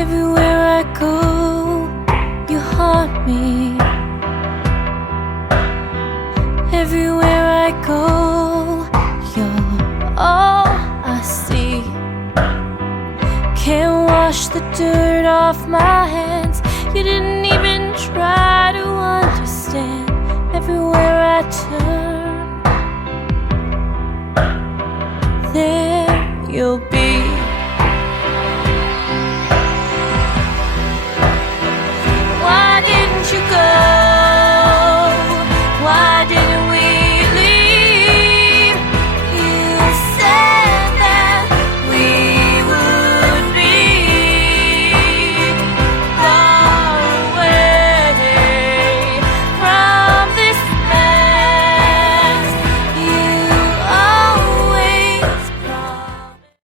Everywhere I go, you haunt me. Everywhere I go, you're all I see. Can't wash the dirt off my hands. You didn't even try to understand. Everywhere I turn, there you'll be.